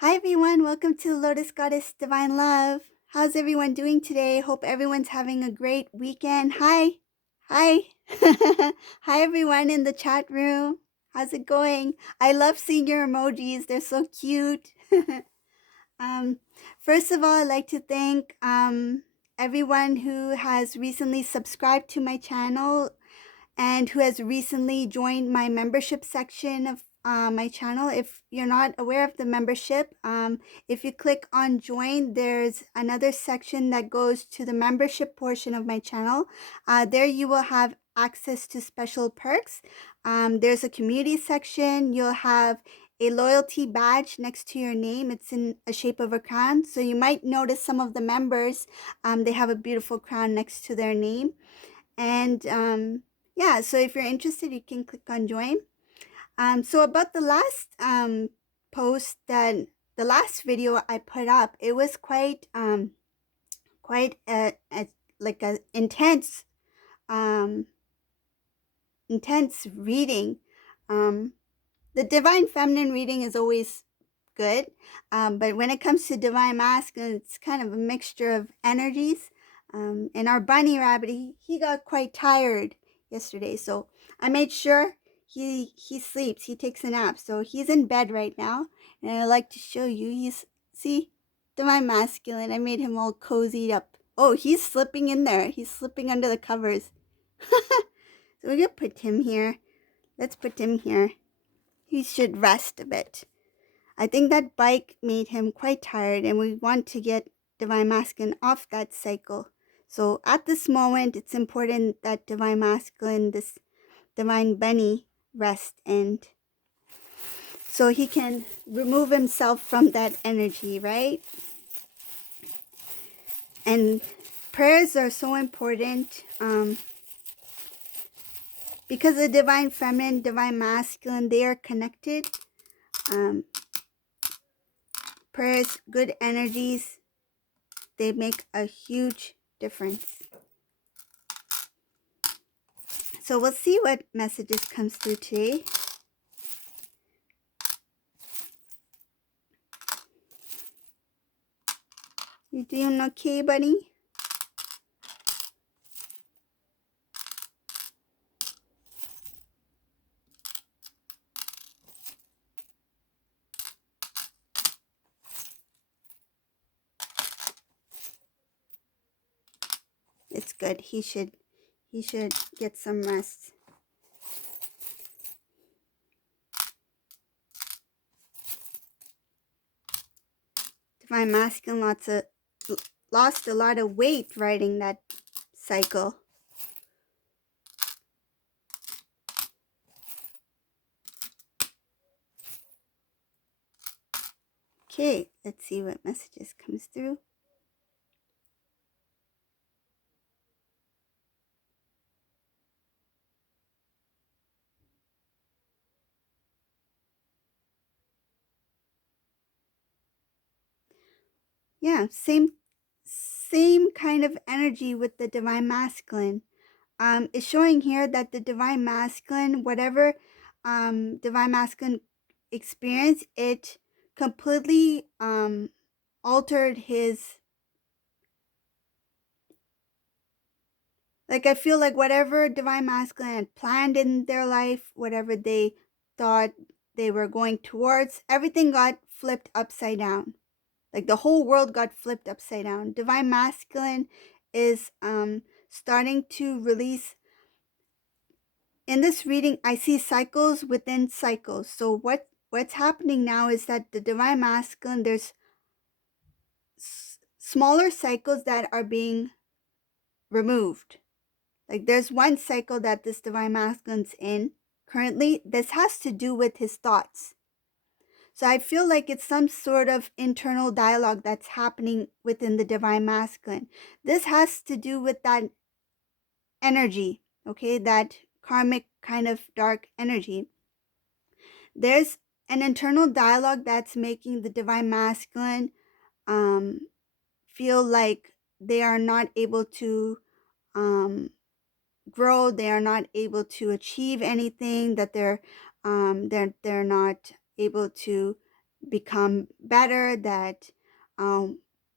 Hi everyone, welcome to Lotus Goddess Divine Love. How's everyone doing today? Hope everyone's having a great weekend. Hi. Hi. Hi everyone in the chat room. How's it going? I love seeing your emojis. They're so cute. um, First of all, I'd like to thank everyone who has recently subscribed to my channel and who has recently joined my membership section of my channel. If you're not aware of the membership, if you click on join, there's another section that goes to the membership portion of my channel. There you will have access to special perks. There's a community section. You'll have a loyalty badge next to your name. It's in a shape of a crown. So you might notice some of the members, they have a beautiful crown next to their name. And yeah, so if you're interested, you can click on join. So about the last post, that the last video I put up, it was quite like a intense intense reading. The divine feminine reading is always good, but when it comes to divine masculine, it's kind of a mixture of energies. And our bunny rabbit, he got quite tired yesterday, so I made sure he sleeps. He takes a nap, so he's in bed right now. And I'd like to show you. See, divine masculine. I made him all cozied up. Oh, he's slipping in there. He's slipping under the covers. So we're gonna put him here. Let's put him here. He should rest a bit. I think that bike made him quite tired, and we want to get Divine Masculine off that cycle. So at this moment, it's important that Divine Masculine, this Divine Bunny, rest, and so he can remove himself from that energy, right? And prayers are so important because the Divine Feminine, Divine Masculine, they are connected. Prayers, good energies, they make a huge difference. So we'll see what messages comes through today. You doing okay, buddy? It's good. He should get some rest. Divine Masculine lost a lot of weight riding that cycle. Okay, let's see what messages comes through. Yeah, same kind of energy with the Divine Masculine. It's showing here that the Divine Masculine, whatever Divine Masculine experience, it completely altered his, like, I feel like whatever Divine Masculine had planned in their life, whatever they thought they were going towards, everything got flipped upside down. Like the whole world got flipped upside down. Divine Masculine is starting to release. In this reading, I see cycles within cycles. So what's happening now is that the Divine Masculine, there's smaller cycles that are being removed. Like there's one cycle that this Divine Masculine's in currently. This has to do with his thoughts. So I feel like it's some sort of internal dialogue that's happening within the Divine Masculine. This has to do with that energy, okay? That karmic kind of dark energy. There's an internal dialogue that's making the Divine Masculine feel like they are not able to grow, they are not able to achieve anything, that they're not able to become better, that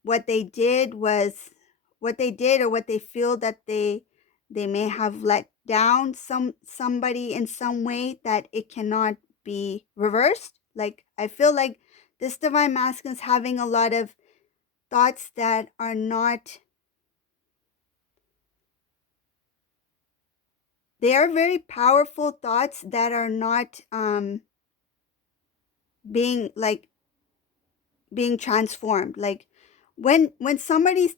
what they did was what they did, or what they feel that they may have let down somebody in some way, that it cannot be reversed. Like, I feel like this divine masculine is having a lot of thoughts that are not, they are very powerful thoughts that are not being like being transformed. Like, when somebody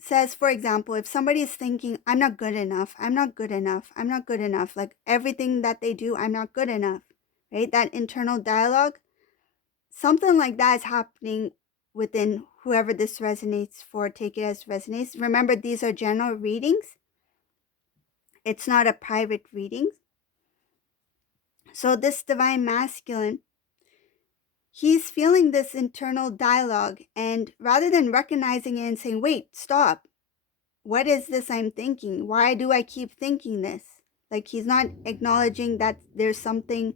says, for example, if somebody is thinking, I'm not good enough, I'm not good enough, I'm not good enough, like everything that they do, I'm not good enough, right? That internal dialogue, something like that is happening within whoever this resonates for. Take it as resonates. Remember, these are general readings. It's not a private reading. So this divine masculine, he's feeling this internal dialogue, and rather than recognizing it and saying, wait, stop, what is this I'm thinking? Why do I keep thinking this? Like, he's not acknowledging that there's something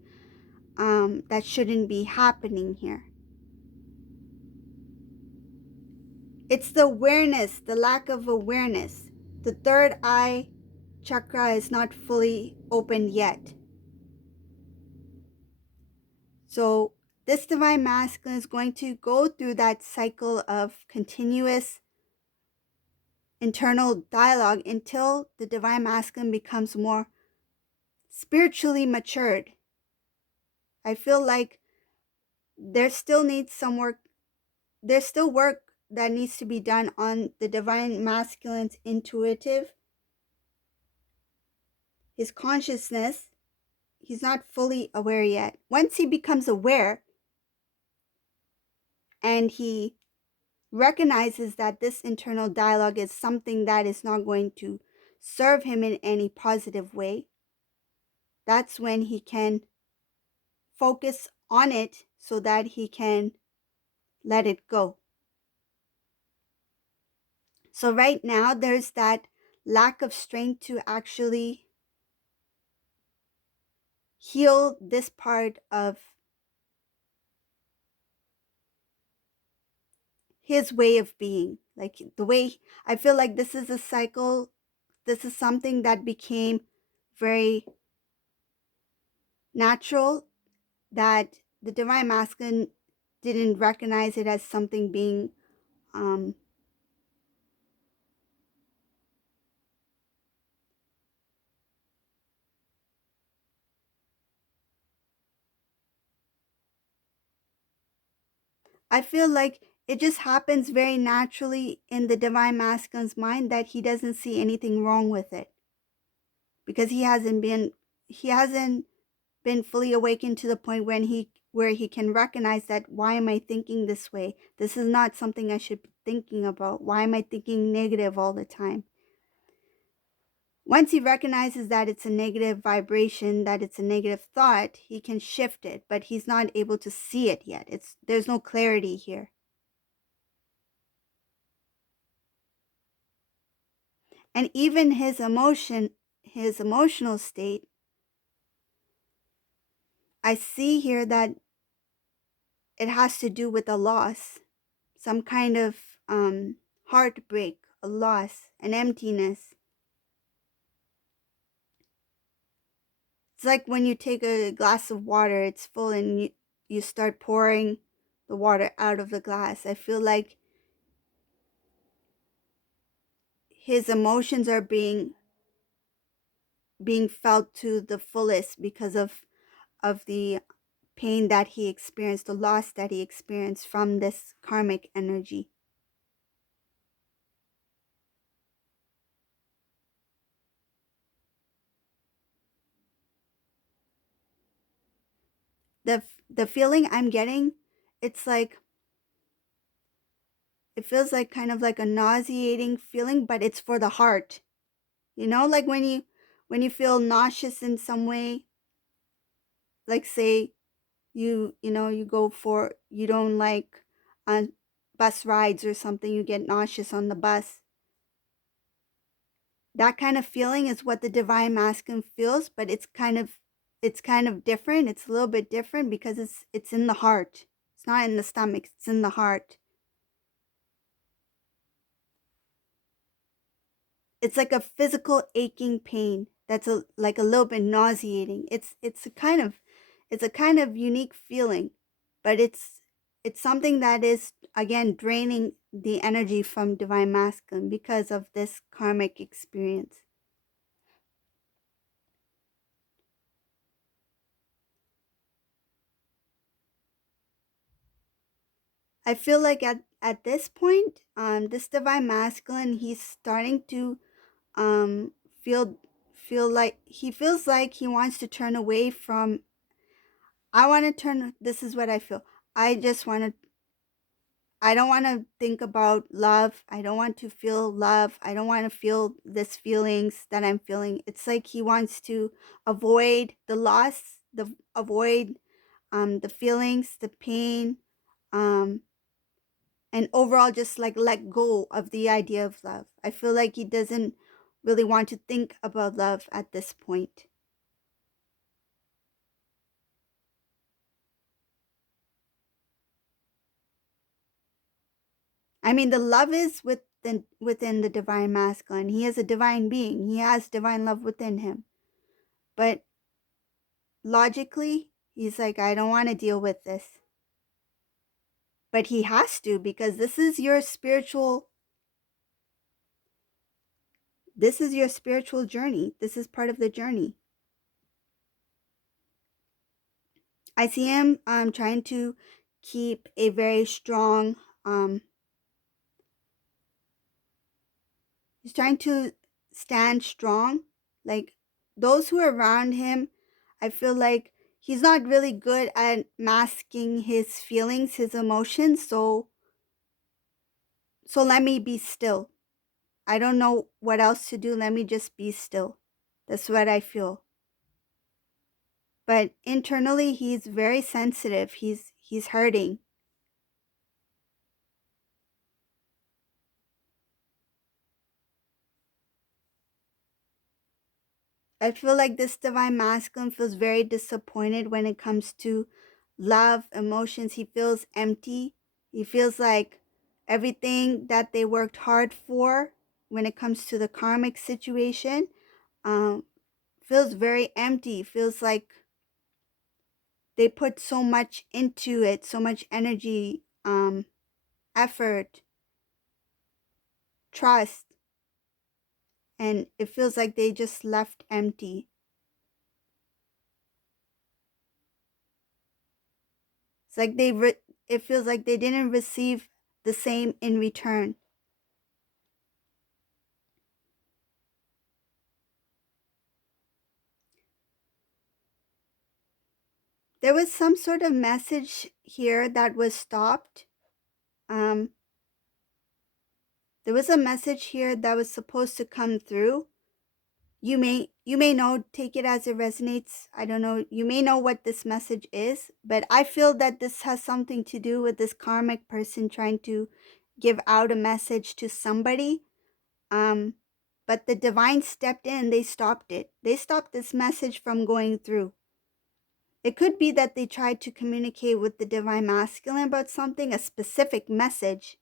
that shouldn't be happening here. It's the awareness, the lack of awareness. The third eye chakra is not fully opened yet. So this divine masculine is going to go through that cycle of continuous internal dialogue until the divine masculine becomes more spiritually matured. I feel like there still needs some work. There's still work that needs to be done on the divine masculine's intuitive, his consciousness. He's not fully aware yet. Once he becomes aware and he recognizes that this internal dialogue is something that is not going to serve him in any positive way, that's when he can focus on it so that he can let it go. So right now, there's that lack of strength to actually heal this part of his way of being. Like, the way, I feel like this is a cycle. This is something that became very natural, that the divine masculine didn't recognize it as something being I feel like it just happens very naturally in the divine masculine's mind, that he doesn't see anything wrong with it, because he hasn't been fully awakened to the point where he can recognize that, why am I thinking this way? This is not something I should be thinking about. Why am I thinking negative all the time? Once he recognizes that it's a negative vibration, that it's a negative thought, he can shift it, but he's not able to see it yet. There's no clarity here. And even his emotional state, I see here that it has to do with a loss, some kind of heartbreak, a loss, an emptiness. It's like when you take a glass of water, it's full, and you start pouring the water out of the glass. I feel like his emotions are being felt to the fullest because of the pain that he experienced, the loss that he experienced from this karmic energy. The feeling I'm getting, it's like, it feels like kind of like a nauseating feeling, but it's for the heart. You know, like when you feel nauseous in some way, like say you go for, you don't like on bus rides or something, you get nauseous on the bus. That kind of feeling is what the divine masculine feels, but it's kind of different. It's a little bit different because it's in the heart. It's not in the stomach, it's in the heart. It's like a physical aching pain that's like a little bit nauseating. It's a kind of unique feeling, but it's something that is again draining the energy from divine masculine because of this karmic experience. I feel like at this point, this divine masculine, he's starting to um feel feels like he wants to turn away from. I want to turn. This is what I feel. I just want to. I don't want to think about love. I don't want to feel love. I don't want to feel this feelings that I'm feeling. It's like he wants to avoid the loss, the avoid the feelings, the pain, um and overall just like let go of the idea of love. I feel like he doesn't really want to think about love at this point. I mean, the love is within the divine masculine. He is a divine being. He has divine love within him. But logically, he's like, I don't want to deal with this. But he has to because this is your spiritual journey. This is part of the journey. I see him trying to keep a very strong he's trying to stand strong. Like those who are around him, I feel like he's not really good at masking his feelings, his emotions. So let me be still. I don't know what else to do. Let me just be still. That's what I feel. But internally he's very sensitive. He's hurting. I feel like this divine masculine feels very disappointed when it comes to love, emotions. He feels empty. He feels like everything that they worked hard for when it comes to the karmic situation um, feels very empty. Feels like they put so much into it, so much energy, effort, trust, and it feels like they just left empty. It's like it feels like they didn't receive the same in return. There was some sort of message here that was stopped. Um, there was a message here that was supposed to come through. You may know, take it as it resonates. I don't know. You may know what this message is, but I feel that this has something to do with this karmic person trying to give out a message to somebody. Um, but the divine stepped in, they stopped it. They stopped this message from going through. It could be that they tried to communicate with the divine masculine about something, a specific message.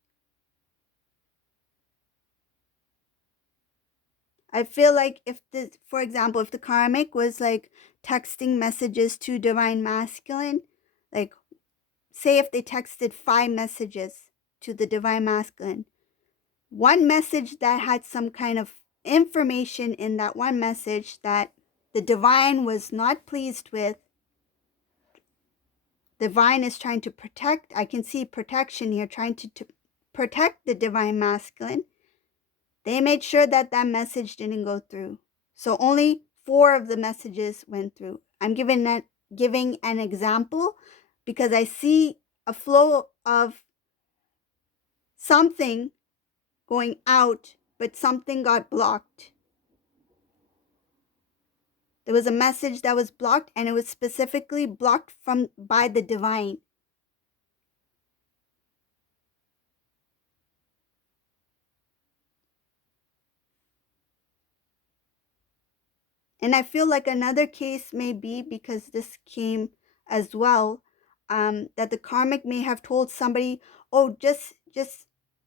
I feel like for example, if the karmic was like texting messages to divine masculine, like say if they texted 5 messages to the divine masculine, one message that had some kind of information in that one message that the divine was not pleased with. Divine is trying to protect. I can see protection here, trying to protect the divine masculine. They made sure that that message didn't go through. So only 4 of the messages went through. I'm giving an example because I see a flow of something going out, but something got blocked. There was a message that was blocked, and it was specifically blocked by the divine. And I feel like another case may be because this came as well. that the karmic may have told somebody, oh, just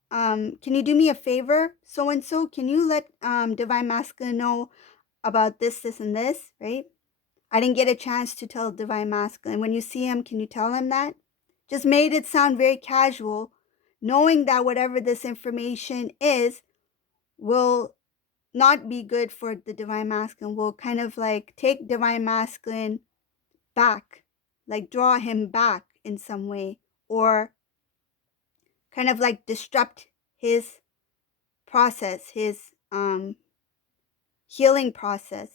can you do me a favor, so and so, can you let divine masculine know about this and this, right? I didn't get a chance to tell divine masculine. When you see him, can you tell him that? Just made it sound very casual, knowing that whatever this information is will not be good for the divine masculine, will kind of like take divine masculine back, like draw him back in some way, or kind of like disrupt his process, his healing process.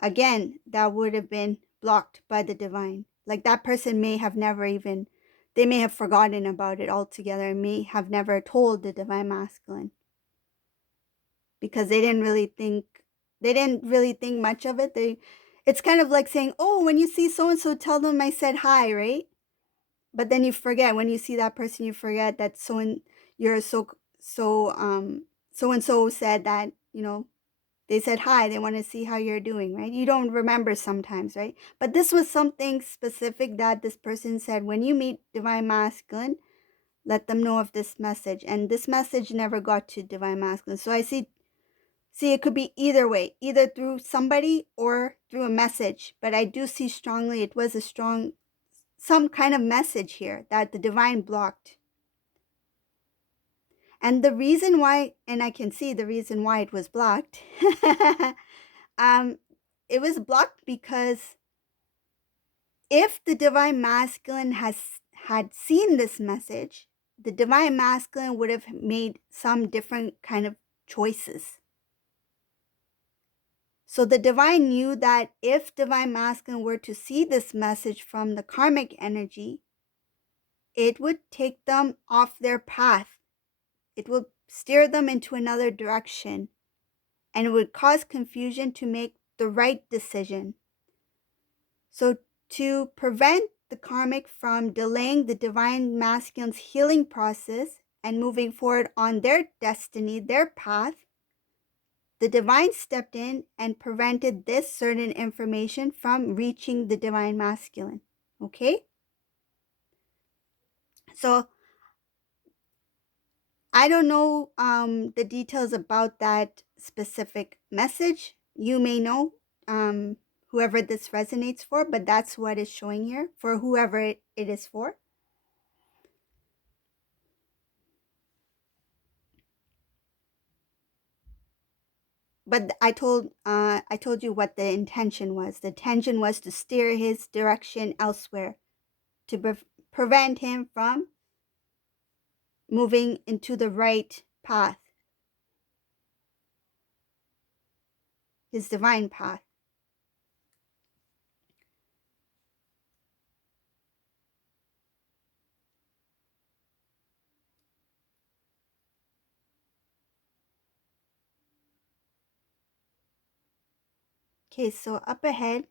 Again, that would have been blocked by the divine. Like that person may have never even, they may have forgotten about it altogether, may have never told the divine masculine because they didn't really think much of it. It's kind of like saying, oh, when you see so and so, tell them I said hi, right? But then you forget, when you see that person, you forget that you're so and so said that, they said hi, they want to see how you're doing, right? You don't remember sometimes, right? But this was something specific that this person said, when you meet divine masculine, let them know of this message. And this message never got to divine masculine. So I see it could be either way, either through somebody or through a message. But I do see strongly it was some kind of message here that the divine blocked. And the reason why, and I can see the reason why it was blocked, it was blocked because if the divine masculine had seen this message, the divine masculine would have made some different kind of choices. So the divine knew that if divine masculine were to see this message from the karmic energy, it would take them off their path. It would steer them into another direction, and it would cause confusion to make the right decision. So to prevent the karmic from delaying the divine masculine's healing process and moving forward on their destiny, their path, the divine stepped in and prevented this certain information from reaching the divine masculine. Okay? So I don't know the details about that specific message. You may know, whoever this resonates for, but that's what is showing here for whoever it is for. But I told you what the intention was. The intention was to steer his direction elsewhere, to prevent him from moving into the right path, his divine path. Okay, so up ahead,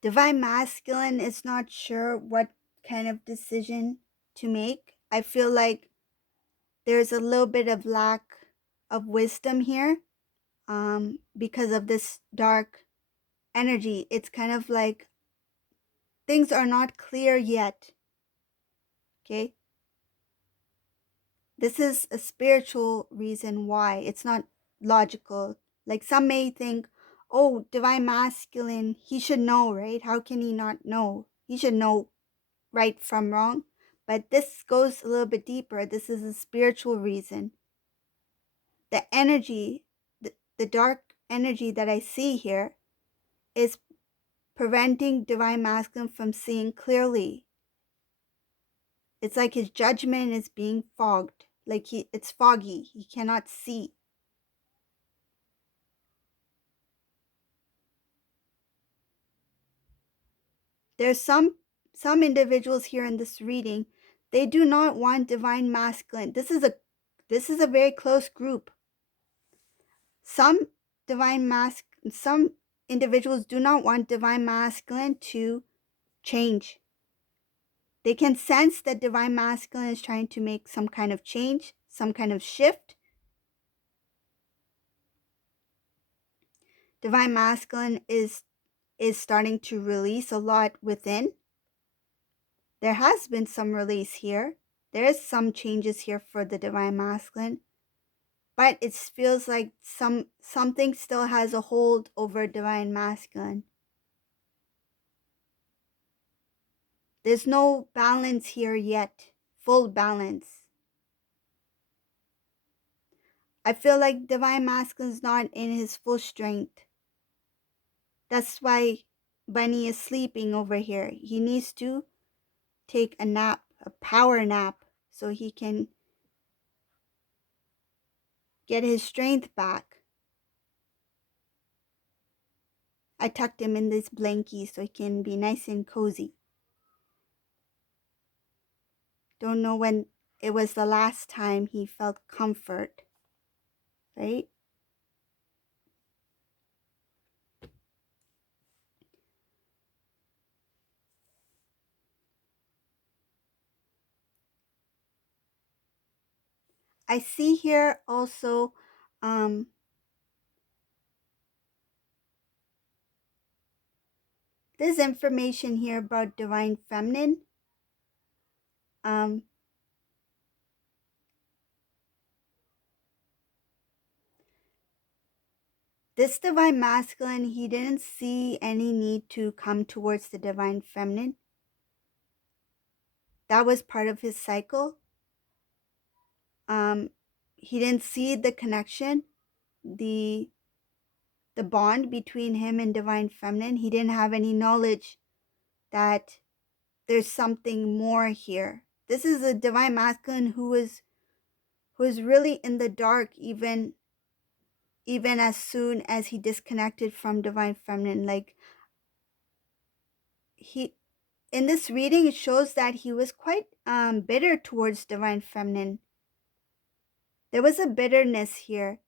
divine masculine is not sure what kind of decision to make. I feel like there's a little bit of lack of wisdom here, because of this dark energy. It's kind of like things are not clear yet. Okay? This is a spiritual reason why. It's not logical. Like some may think, oh, divine masculine, he should know, right? How can he not know? He should know right from wrong. But this goes a little bit deeper. This is a spiritual reason. The energy, the dark energy that I see here is preventing divine masculine from seeing clearly. It's like his judgment is being fogged. Like it's foggy. He cannot see. There's some individuals here in this reading, they do not want divine masculine. This is a very close group. Some individuals do not want divine masculine to change. They can sense that divine masculine is trying to make some kind of change, some kind of shift, Divine Masculine is starting to release a lot within. There has been some release here. There is some changes here for the Divine Masculine, but it feels like something still has a hold over Divine Masculine. There's no balance here yet, full balance. I feel like Divine Masculine's not in his full strength. That's why Bunny is sleeping over here. He needs to take a nap, a power nap, so he can get his strength back. I tucked him in this blankie so he can be nice and cozy. Don't know when it was the last time he felt comfort, right? I see here also there's information here about Divine Feminine. This Divine Masculine, he didn't see any need to come towards the Divine Feminine. That was part of his cycle. He didn't see the connection, the bond between him and Divine Feminine. He didn't have any knowledge that there's something more here. This is a Divine Masculine who is really in the dark, even as soon as he disconnected from Divine Feminine. Like, he, in this reading, it shows that he was quite bitter towards Divine Feminine. There was a bitterness here.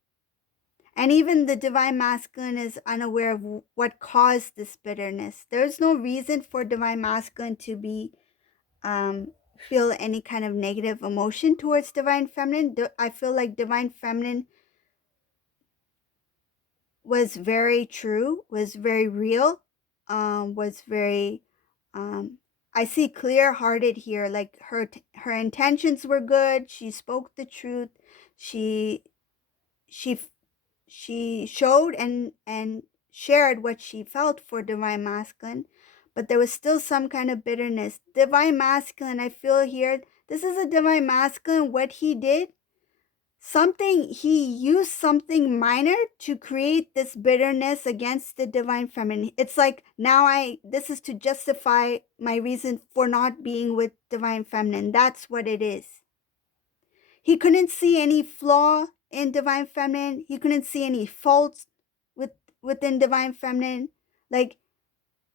And even the Divine Masculine is unaware of what caused this bitterness. There's no reason for Divine Masculine to be feel any kind of negative emotion towards Divine Feminine. I feel like Divine Feminine was very true, was very real, was very I see clear-hearted here. Like her intentions were good. She spoke the truth. She showed and shared what she felt for Divine Masculine, but there was still some kind of bitterness. Divine Masculine, I feel here, this is a Divine Masculine. What he did, he used something minor to create this bitterness against the Divine Feminine. It's like, this is to justify my reason for not being with Divine Feminine. That's what it is. He couldn't see any flaw in Divine Feminine. He couldn't see any faults within Divine Feminine. Like,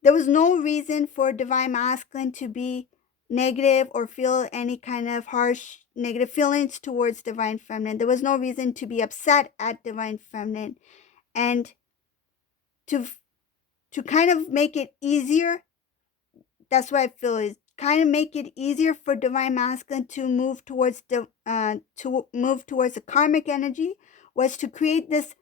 there was no reason for Divine Masculine to be negative or feel any kind of harsh negative feelings towards Divine Feminine. There was no reason to be upset at Divine Feminine. And to kind of make it easier, that's what I feel is kind of make it easier for Divine Masculine to move towards the karmic energy, was to create this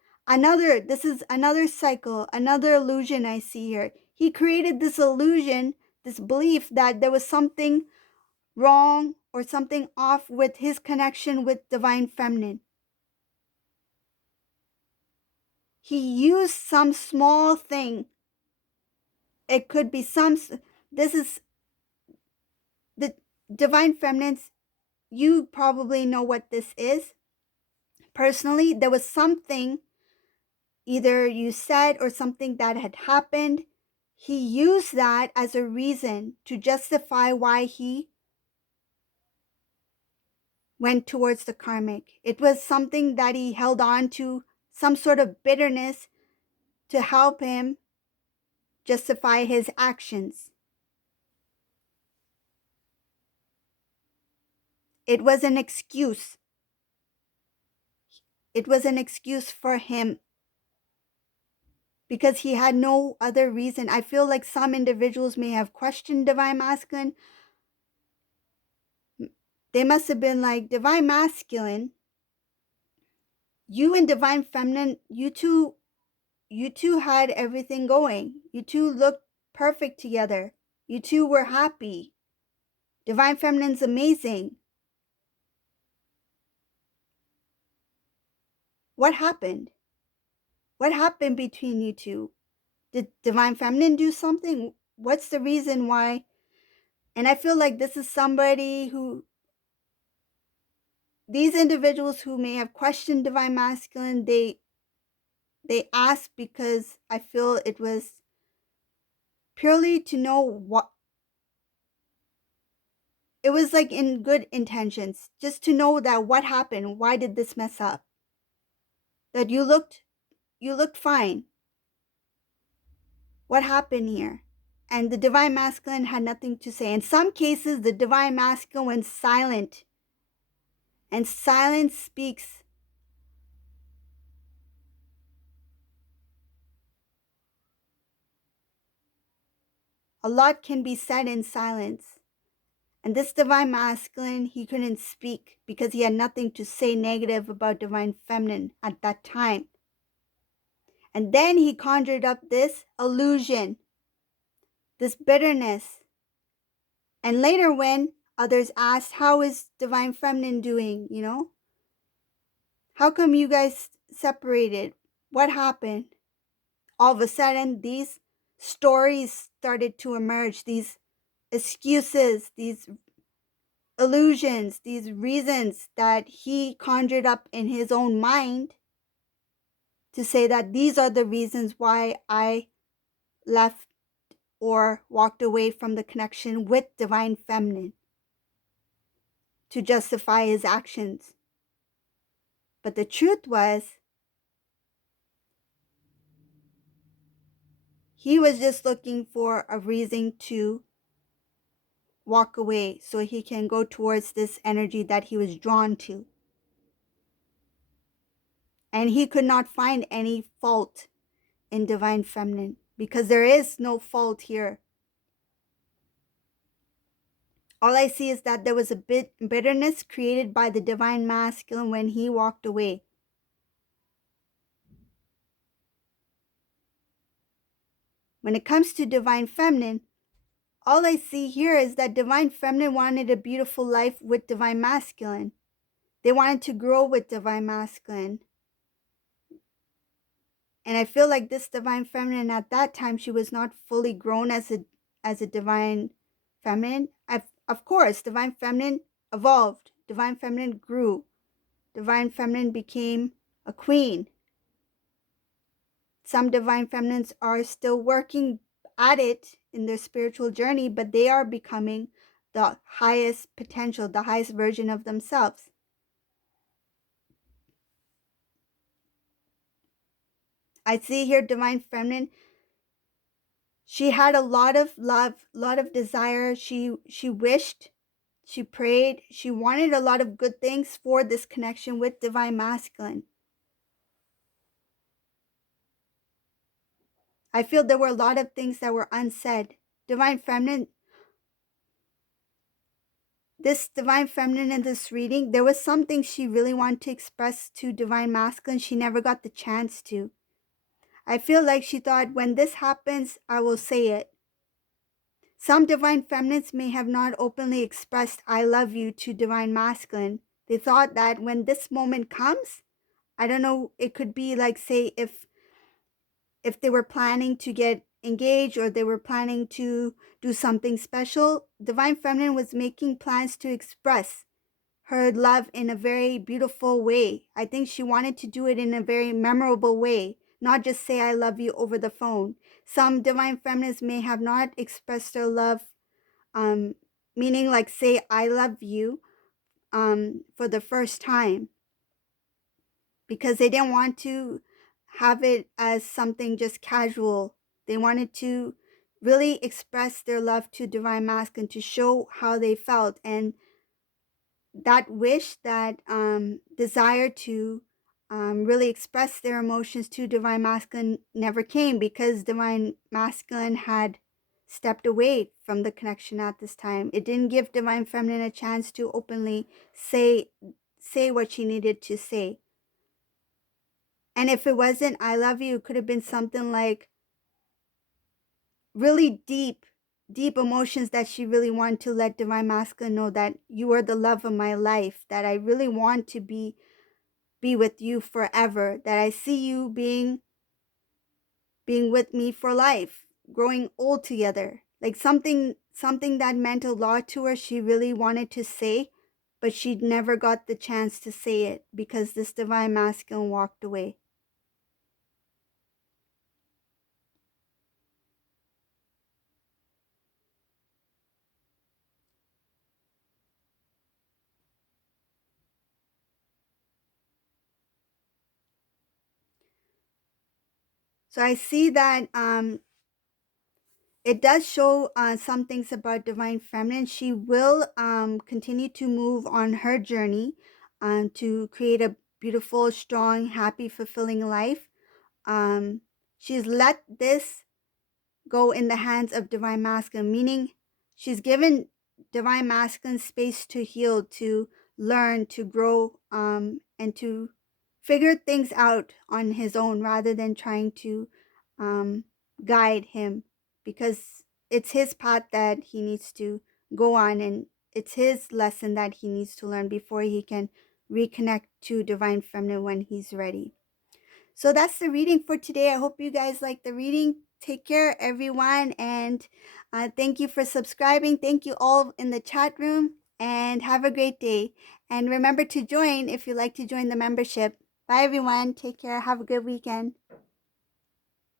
is another cycle, another illusion I see here. He created this illusion, this belief that there was something wrong or something off with his connection with Divine Feminine. He used some small thing. It could be this is the Divine Feminine's. You probably know what this is. Personally, there was something either you said or something that had happened. He used that as a reason to justify why he went towards the karmic. It was something that he held on to, some sort of bitterness to help him justify his actions. It was an excuse. It was an excuse for him because he had no other reason. I feel like some individuals may have questioned Divine Masculine. They must have been like, Divine Masculine, you and Divine Feminine, you two, you two had everything going. You two looked perfect together. You two were happy. Divine Feminine's amazing. What happened? What happened between you two? Did Divine Feminine do something? What's the reason why? And I feel like this is somebody who, these individuals who may have questioned Divine Masculine, they asked because I feel it was purely to know what, it was like in good intentions, just to know that what happened, why did this mess up? That you looked fine. What happened here? And the Divine Masculine had nothing to say. In some cases, the Divine Masculine went silent. And silence speaks. A lot can be said in silence. And this Divine Masculine, he couldn't speak because he had nothing to say negative about Divine Feminine at that time. And then he conjured up this illusion, this bitterness. And later when others asked, how is Divine Feminine doing, you know? How come you guys separated? What happened? All of a sudden, these stories started to emerge, these excuses, these illusions, these reasons that he conjured up in his own mind to say that these are the reasons why I left or walked away from the connection with Divine Feminine, to justify his actions. But the truth was, he was just looking for a reason to walk away so he can go towards this energy that he was drawn to. And he could not find any fault in Divine Feminine because there is no fault here. All I see is that there was a bitterness created by the Divine Masculine when he walked away. When it comes to Divine Feminine, all I see here is that Divine Feminine wanted a beautiful life with Divine Masculine. They wanted to grow with Divine Masculine. And I feel like this Divine Feminine at that time, she was not fully grown as a Divine Feminine. Of course, Divine Feminine evolved. Divine Feminine grew. Divine Feminine became a queen. Some Divine Feminines are still working at it in their spiritual journey, but they are becoming the highest potential, the highest version of themselves. I see here Divine Feminine, she had a lot of love, a lot of desire. She wished, she prayed, she wanted a lot of good things for this connection with Divine Masculine. I feel there were a lot of things that were unsaid. Divine Feminine, this Divine Feminine in this reading, there was something she really wanted to express to Divine Masculine. She never got the chance to. I feel like she thought, when this happens, I will say it. Some Divine Feminines may have not openly expressed I love you to Divine Masculine. They thought that when this moment comes, I don't know, it could be like, say, if they were planning to get engaged or they were planning to do something special, Divine Feminine was making plans to express her love in a very beautiful way. I think she wanted to do it in a very memorable way, not just say I love you over the phone. Some Divine Feminines may have not expressed their love, meaning like say I love you for the first time, because they didn't want to have it as something just casual. They wanted to really express their love to Divine Masculine, to show how they felt. And that wish, that desire to really express their emotions to Divine Masculine never came, because Divine Masculine had stepped away from the connection at this time. It didn't give Divine Feminine a chance to openly say what she needed to say. And if it wasn't I love you, it could have been something like really deep emotions that she really wanted to let Divine Masculine know that you are the love of my life, that I really want to be with you forever, that I see you being with me for life, growing old together. Like something that meant a lot to her, she really wanted to say, but she never got the chance to say it because this Divine Masculine walked away. So I see that it does show some things about Divine Feminine. She will continue to move on her journey to create a beautiful, strong, happy, fulfilling life. Um, she's let this go in the hands of Divine Masculine, meaning she's given Divine Masculine space to heal, to learn, to grow, and to figure things out on his own rather than trying to um, guide him, because it's his path that he needs to go on, and it's his lesson that he needs to learn before he can reconnect to Divine Feminine when he's ready. So that's the reading for today. I hope you guys like the reading. Take care, everyone. And thank you for subscribing. Thank you all in the chat room. And have a great day. And remember to join if you'd like to join the membership. Bye, everyone. Take care. Have a good weekend.